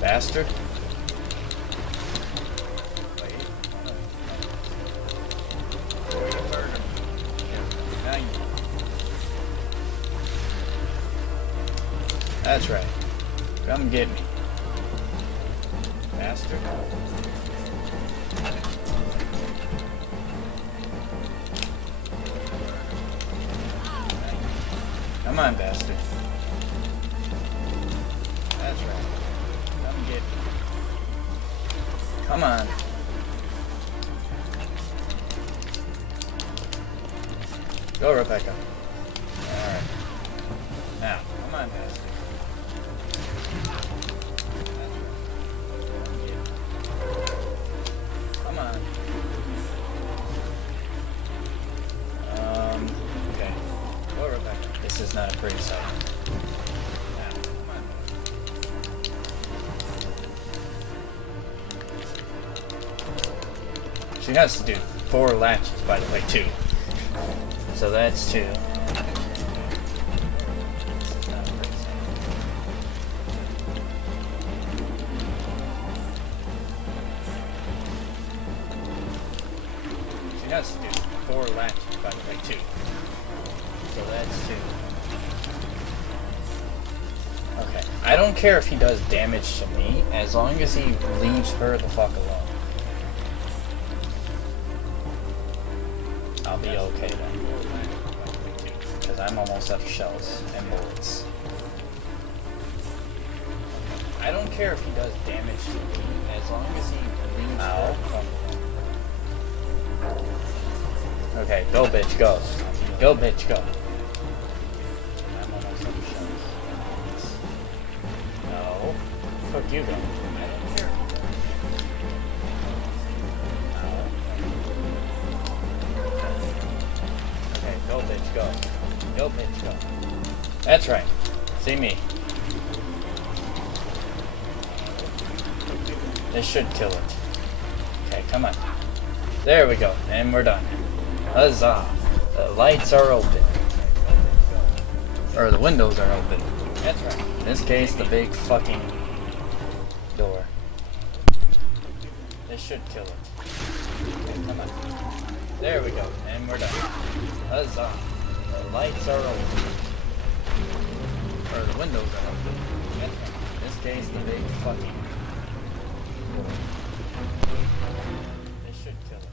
Bastard. That's right. Come get me. Bastard. Come on, bastard. That's right. Come get me. Come on. Go, Rebecca. Alright. Now, come on, bastard. Come on. Okay. Go, Rebecca. This is not a pretty sight. Now, come on. She has to do 4 latches, by the way, too. So that's 2. She has to do 4 latches, by the way, too. So that's 2. Okay. I don't care if he does damage to me, as long as he leaves her the fuck alone. I'll be okay then. Because I'm almost out of shells and bullets. I don't care if he does damage to me, as long as he leaves her the fuck alone. Okay, go bitch, go. Go bitch, go. I'm almost out of shells. No. Fuck you, go. I don't care. Okay, go bitch, go. Go bitch, go. That's right. See me. This should kill it. Okay, come on. There we go, and we're done. Huzzah. The lights are open. Or the windows are open. That's right. In this case, the big fucking door. This should kill it. Okay, come on. There we go, and we're done. Huzzah. The lights are open. Or the windows are open. That's right. In this case, the big fucking door. This should kill it.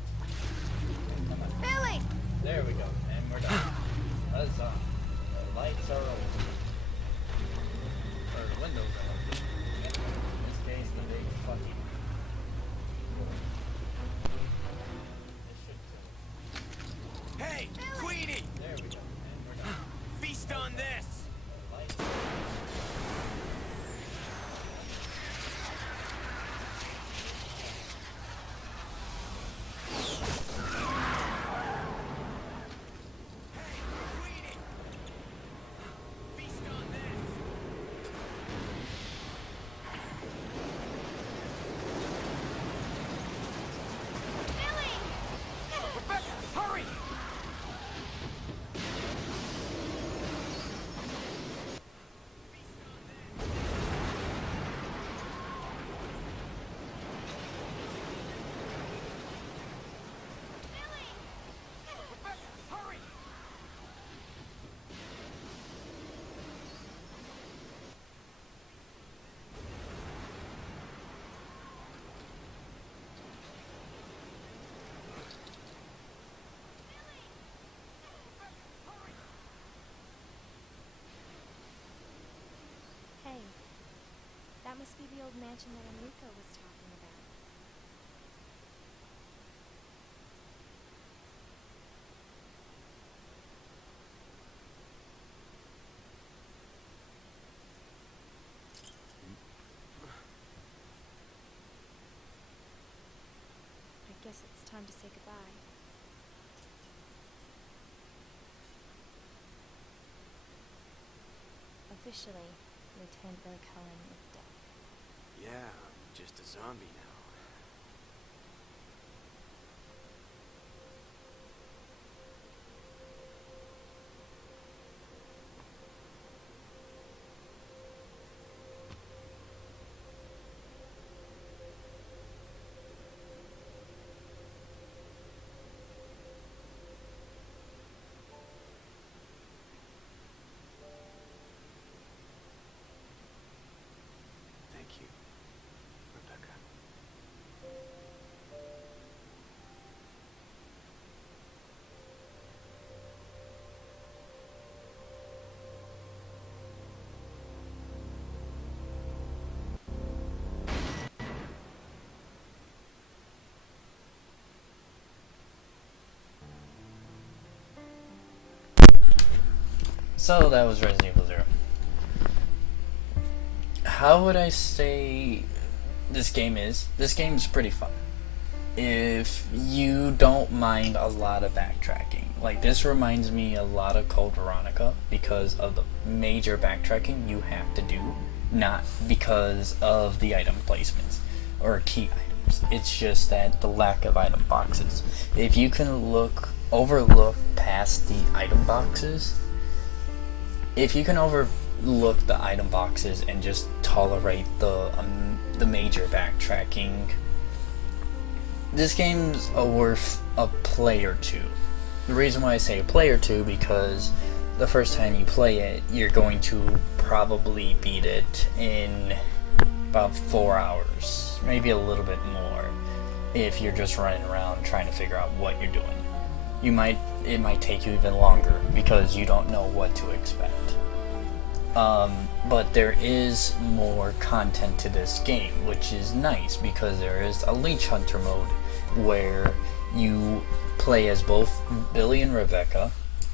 Okay, come on. Billy! There we go, and we're done. Huzzah. The lights are open. Or the windows are open. That's right. In this case, the big fucking door. This should kill it. Hey, Queenie! There we go, and we're done. Feast on this! The lights. Queenie! Feast on this! Billy! Rebecca, hurry! Rebecca, hurry! Hey, that must be the old mansion that Enrico was talking about. I guess it's time to say goodbye. Officially, Lieutenant Billy Cullen is dead. Yeah, I'm just a zombie now. So that was Resident Evil 0. How would I say this game is? This game is pretty fun. If you don't mind a lot of backtracking. Like, this reminds me a lot of Code Veronica because of the major backtracking you have to do, not because of the item placements or key items. It's just that the lack of item boxes. If you can overlook past the item boxes, if you can overlook the item boxes and just tolerate the major backtracking, this game's worth a play or two. The reason why I say a play or two, because the first time you play it, you're going to probably beat it in about 4 hours, maybe a little bit more, if you're just running around trying to figure out what you're doing. It might take you even longer because you don't know what to expect. But there is more content to this game, which is nice because there is a Leech Hunter mode where you play as both Billy and Rebecca,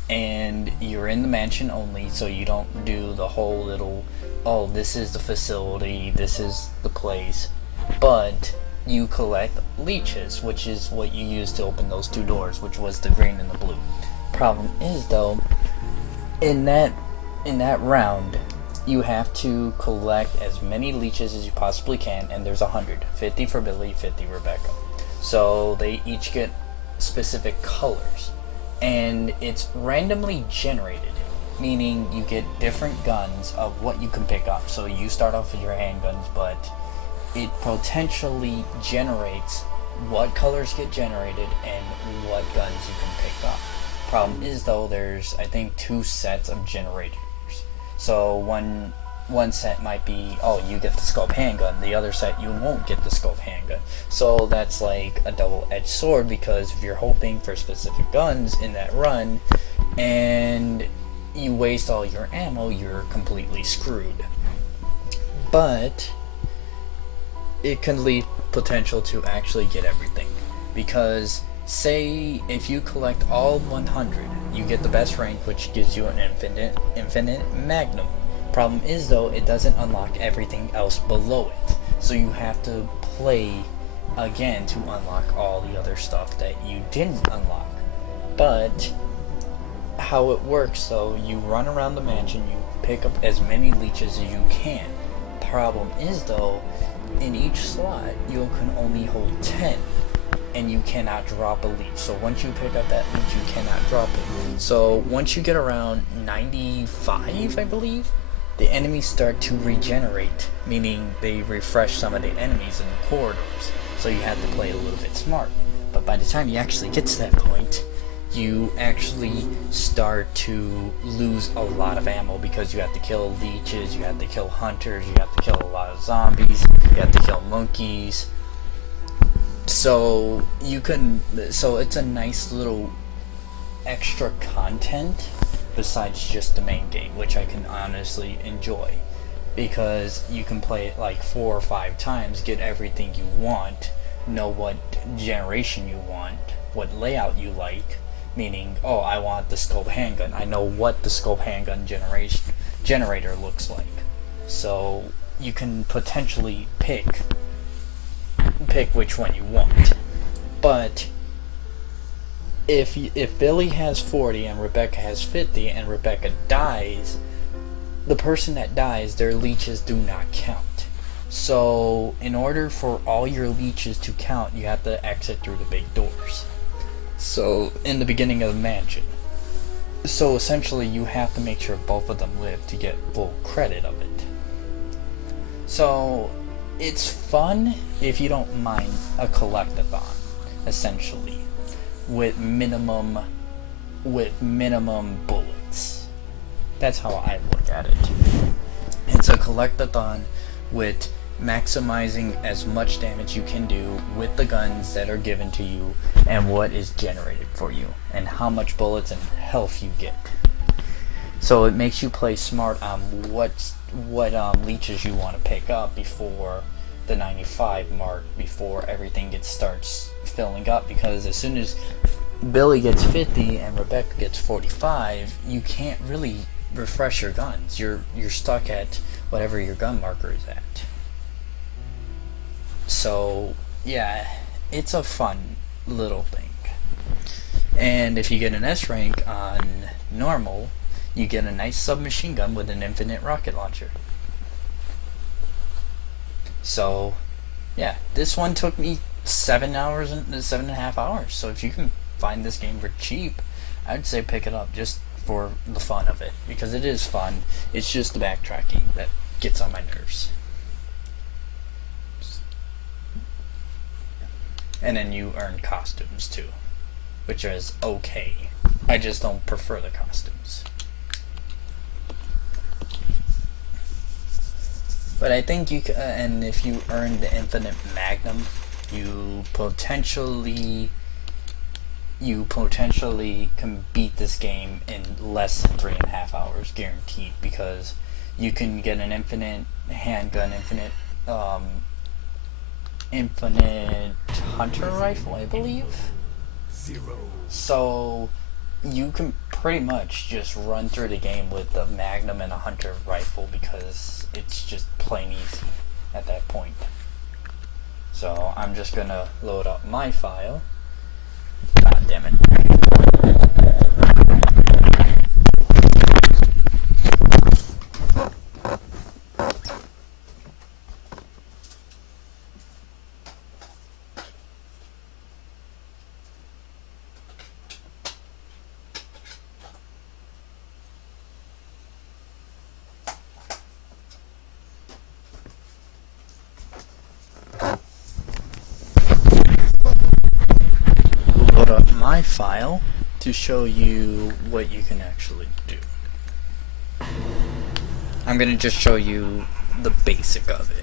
and you're in the mansion only, so you don't do the whole little, oh, this is the facility, this is the place, but you collect leeches, which is what you use to open those 2 doors, which was the green and the blue. Problem is, though, in that round, you have to collect as many leeches as you possibly can, and there's 100. 50 for Billy, 50 Rebecca. So they each get specific colors, and it's randomly generated, meaning you get different guns of what you can pick up. So you start off with your handguns, but it potentially generates what colors get generated and what guns you can pick up. Problem is, though, there's, I think, 2 sets of generators. So one set might be, oh, you get the scope handgun, the other set you won't get the scope handgun. So that's like a double-edged sword, because if you're hoping for specific guns in that run and you waste all your ammo, you're completely screwed. But it can leave potential to actually get everything, because say if you collect all 100, you get the best rank, which gives you an infinite magnum. Problem is, though, it doesn't unlock everything else below it, so you have to play again to unlock all the other stuff that you didn't unlock. But how it works, though, you run around the mansion, you pick up as many leeches as you can. Problem is, though, in each slot you can only hold 10, and you cannot drop a leech. So once you pick up that leech, you cannot drop it. So once you get around 95, I believe, the enemies start to regenerate, meaning they refresh some of the enemies in the corridors. So you have to play a little bit smart. But by the time you actually get to that point, you actually start to lose a lot of ammo, because you have to kill leeches, you have to kill hunters, you have to kill a lot of zombies, you have to kill monkeys. So it's a nice little extra content besides just the main game, which I can honestly enjoy, because you can play it like 4 or 5 times, get everything you want, know what generation you want, what layout you like, meaning, oh, I want the scope handgun, I know what the scope handgun generator looks like. So you can potentially pick which one you want. But if Billy has 40 and Rebecca has 50 and Rebecca dies, the person that dies, their leeches do not count. So in order for all your leeches to count, you have to exit through the big doors. So in the beginning of the mansion. So essentially you have to make sure both of them live to get full credit of it. So it's fun if you don't mind a collectathon, essentially, with minimum bullets. That's how I look at it. It's a collectathon with maximizing as much damage you can do with the guns that are given to you and what is generated for you and how much bullets and health you get. So it makes you play smart on what leeches you want to pick up before the 95 mark, before everything starts filling up, because as soon as Billy gets 50 and Rebecca gets 45, you can't really refresh your guns. You're stuck at whatever your gun marker is at. So yeah, it's a fun little thing. And if you get an S rank on normal, you get a nice submachine gun with an infinite rocket launcher. So yeah, this one took me 7.5 hours. So if you can find this game for cheap, I'd say pick it up just for the fun of it, because it is fun. It's just the backtracking that gets on my nerves. And then you earn costumes too, which is okay. I just don't prefer the costumes. But I think you can, and if you earn the infinite magnum, you potentially can beat this game in less than 3.5 hours, guaranteed, because you can get an infinite handgun, infinite hunter rifle, I believe. So you can pretty much just run through the game with the magnum and a hunter rifle, because it's just plain easy at that point. So I'm just gonna load up my file. God damn it. Load up my file to show you what you can actually do. I'm gonna just show you the basic of it.